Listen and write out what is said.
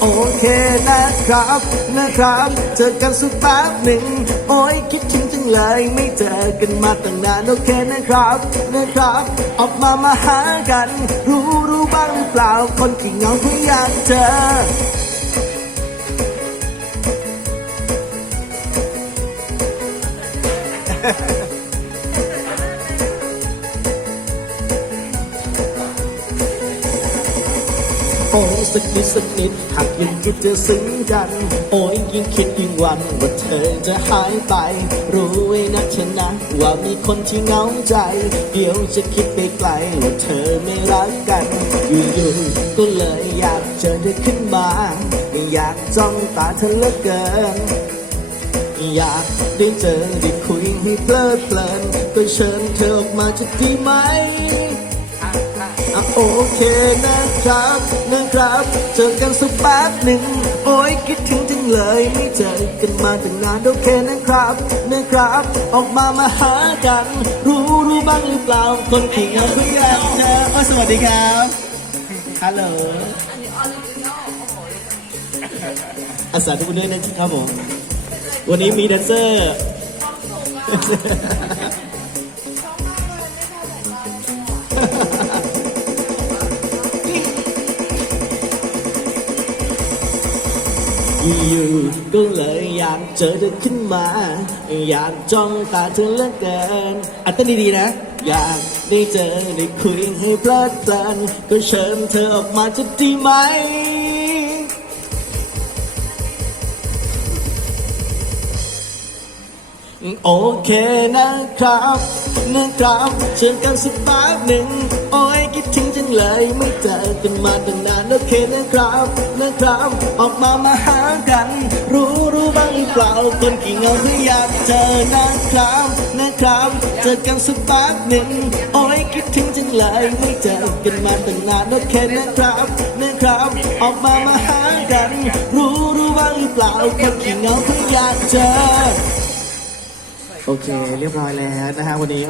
โอเคนะครับ นะครับ เจอกันสักแป๊บหนึ่ง โอ้ยคิดถึงจังเลยไม่เจอกันมาตั้งนานโอเคนะครับ นะครับ ออกมามาหากัน รู้รู้บ้างหรือเปล่าคนที่เหงาเพื่ออยากเจอ โอ้สักนิดสักนิดหากยังคิดจะซึ้งกัน โอ้ยยิ่งคิดยิ่งหวันว่าเธอจะหายไป รู้ไว้นะเธอนะว่ามีคนที่เหงาใจ เดี๋ยวจะคิดไปไกลว่าเธอไม่รักกัน อยู่ๆก็เลยอยากเจอเธอขึ้นมาอยากจ้องตาเธอเหลือเกินอยากได้เจอได้คุยให้เพลิดเพลินก็เชิญเธอออกมาจะดีไหม อะโอเคนะครับนะครับเจอกันสักแป๊บหนึ่งโอ้ยคิดถึงจังเลยไม่เจอกันมาตั้งนานโอเคนะครับนะครับ ออกมามาหากัน รู้รู้บ้างหรือเปล่าคนที่เหงาเพื่ออยากเจอโอ้สวัสดีครับฮัลโหลอาสาทุกคนด้วยนะครับผมวันนี้มีแดนเซอร์ อยู่ก็เลยอยากเจอเธอขึ้นมา อยากจ้องตาเธอเหลือเกินอัตนดีๆนะ อยากได้เจอได้คุยให้เพลิดเพลินก็เชิญเธอออกมาจะดีไหมโอเคนะครับนะครับเจอกันสักแป๊บหนึ่งโอ้ยคิดถึงจังเลยไม่เจอกันมาตั้งนานโอเคนะครับนะครับ ออกมามาห ปล่าคนกี่เงาที่อยากเจอนะครับนะครับเจอกันสักแป๊บหนึ่งโอ้ยคิดถึงจังเลยไม่เจอกันมาตั้งนานโอเคนะครับนะครับออกมามาหากัน รู้รู้บ้างหรือเปล่าคนกี่เงาที่อยากเจอ โอเค เรียบร้อยแล้วนะฮะวันนี้